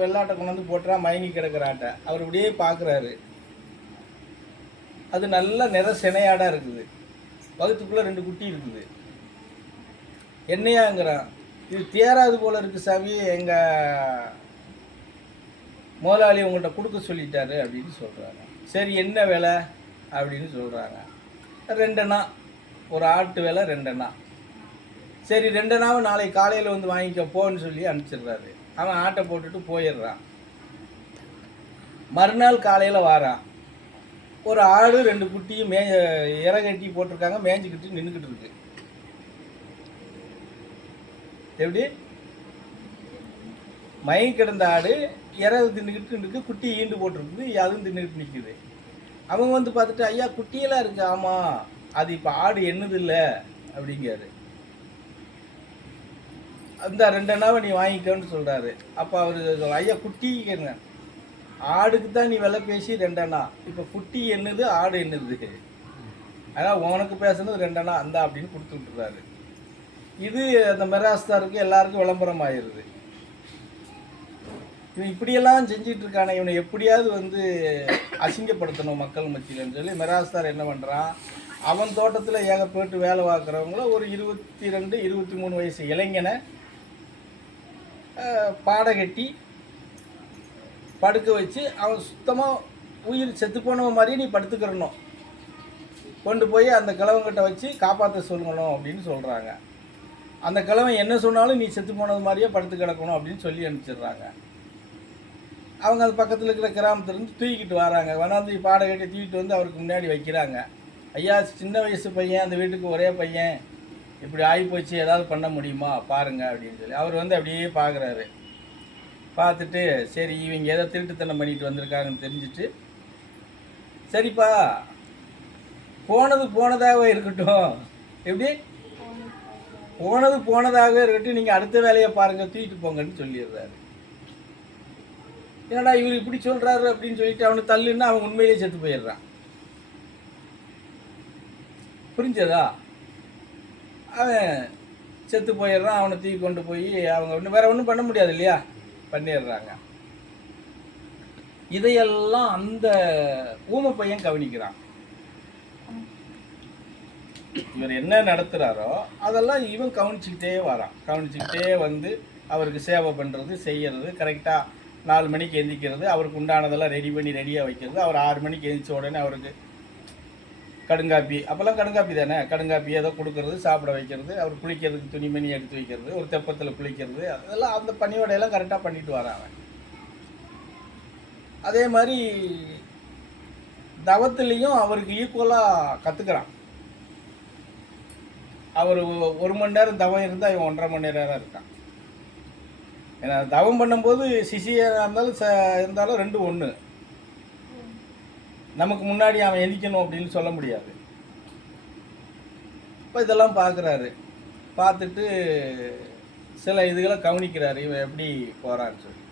வெள்ளாட்டை கொண்டு வந்து போட்டுறா மயங்கி கிடக்கிற ஆட்டை அவர் இப்படியே பார்க்குறாரு. அது நல்ல நிற சினையாடாக இருக்குது. வகுத்துக்குள்ளே 2 குட்டி இருக்குது. என்னையாங்கிறான், இது தேராது போல இருக்கு சாமி, எங்கள் முதலாளி உங்கள்கிட்ட கொடுக்க சொல்லிட்டாரு அப்படின்னு சொல்கிறாங்க. சரி என்ன விலை அப்படின்னு சொல்கிறாங்க. 2 அணா, ஒரு ஆட்டு விலை 2 அணா. சரி 2 அணாவும் நாளைக்கு காலையில் வந்து வாங்கிக்க போன்னு சொல்லி அனுப்பிச்சிடுறாரு. அவன் ஆட்டை போட்டுட்டு போயிடுறான். மறுநாள் காலையில் வாரான். ஒரு ஆடு 2 குட்டியும் இறை கட்டி போட்டிருக்காங்க, மேய்ஞ்சிக்கிட்டு நின்றுக்கிட்டு இருக்கு. எப்படி மயங்கி கிடந்த ஆடு இறை தின்னுக்கிட்டு இருக்கு, குட்டி ஈண்டு போட்டிருக்குது, அதுவும் தின்னுக்கிட்டு நிற்குது. அவங்க வந்து பார்த்துட்டு, ஐயா குட்டியெல்லாம் இருக்கு. ஆமாம், அது இப்போ ஆடு என்னது இல்லை அப்படிங்காரு. அந்த 2 அணாவை நீ வாங்கிக்கன்னு சொல்கிறாரு. அப்போ அவர் ஐயா குட்டி கேங்க, ஆடுக்கு தான் நீ விலை பேசி 2 அணா, இப்போ குட்டி என்னது ஆடு என்னது, அதான் உனக்கு பேசுனது 2 அணா அந்த அப்படின்னு கொடுத்து விட்டுறாரு. இது அந்த மெராஸ்தாருக்கு எல்லாருக்கும் விளம்பரம் ஆயிடுது. இவன் இப்படியெல்லாம் செஞ்சிட்டு இருக்கானே, இவனை எப்படியாவது வந்து அசிங்கப்படுத்தணும் மக்கள் மத்தியிலன்னு சொல்லி மெராஸ்தார் என்ன பண்ணுறான், அவன் தோட்டத்தில் ஏகப்பட்டு வேலை பார்க்குறவங்கள ஒரு 22, 23 வயசு இளைஞனை பாடை கட்டி படுக்க வச்சு, அவன் சுத்தமாக உயிர் செத்து போனவன் மாதிரி நீ படுத்துக்கிறணும், கொண்டு போய் அந்த கிழவங்கிட்ட வச்சு காப்பாற்ற சொல்லணும் அப்படின்னு சொல்கிறாங்க. அந்த கிழவன் என்ன சொன்னாலும் நீ செத்து போனது மாதிரியே படுத்து கிடக்கணும் அப்படின்னு சொல்லி அனுப்பிச்சிடுறாங்க. அவங்க அது பக்கத்தில் இருக்கிற கிராமத்துலேருந்து தூக்கிட்டு வராங்க. வேணாந்து பாடை கட்டி தூக்கிட்டு வந்து அவருக்கு முன்னாடி வைக்கிறாங்க. ஐயா சின்ன வயசு பையன், அந்த வீட்டுக்கு ஒரே பையன், இப்படி ஆகிப்போச்சு, ஏதாவது பண்ண முடியுமா பாருங்க அப்படின்னு சொல்லி அவர் வந்து அப்படியே பார்க்குறாரு. பார்த்துட்டு சரி இவங்க ஏதோ திருட்டுத்தனம் பண்ணிட்டு வந்திருக்காங்கன்னு தெரிஞ்சுட்டு, சரிப்பா போனது போனதாகவே இருக்கட்டும், எப்படி போனது போனதாகவே இருக்கட்டும், நீங்கள் அடுத்த வேலையை பாருங்கள், தூக்கிட்டு போங்கன்னு சொல்லிடுறாரு. ஏன்னா இவர் இப்படி சொல்கிறாரு அப்படின்னு சொல்லிட்டு அவனை தள்ளுன்னா அவன் உண்மையிலேயே செத்து போயிடுறான். புரிஞ்சதா? அவன் செத்து போயிடுறான். அவனை தூக்கி கொண்டு போய் அவங்க ஒன்றும் வேறு ஒன்றும் பண்ண முடியாது இல்லையா, பண்ணிடுறாங்க. இதையெல்லாம் அந்த ஊமை பையன் கவனிக்கிறான். இவர் என்ன நடத்துகிறாரோ அதெல்லாம் இவன் கவனிச்சுக்கிட்டே வரான். கவனிச்சுக்கிட்டே வந்து அவருக்கு சேவை பண்ணுறது, செய்கிறது, கரெக்டாக 4 மணிக்கு எந்திரிக்கிறது, அவருக்கு உண்டானதெல்லாம் ரெடி பண்ணி ரெடியாக வைக்கிறது. அவர் 6 மணிக்கு எந்திரிச்ச உடனே அவருக்கு கடுங்காப்பி, அப்போல்லாம் கடுங்காப்பி தானே, கடுங்காப்பி ஏதோ கொடுக்கறது, சாப்பிட வைக்கிறது, அவர் குளிக்கிறதுக்கு துணிமணி எடுத்து வைக்கிறது, ஒரு தெப்பத்தில் குளிக்கிறது, அதெல்லாம் அந்த பணியோடையெல்லாம் கரெக்டாக பண்ணிட்டு வரான் அவன். அதே மாதிரி தவத்துலேயும் அவருக்கு ஈக்குவலாக கற்றுக்கிறான். அவர் 1 மணி நேரம் தவம் இருந்தால் இவன் 1.5 மணி நேரம் இருக்கான். ஏன்னா தவம் பண்ணும்போது சிசியாக இருந்தாலும் இருந்தாலும் 2 ஒன்று. நமக்கு முன்னாடி அவன் எந்திக்கணும் அப்படின்னு சொல்ல முடியாது. இப்போ இதெல்லாம் பார்க்குறாரு. பார்த்துட்டு சில இதுகளை கவனிக்கிறாரு, இவன் எப்படி போகிறான்னு சொல்லி.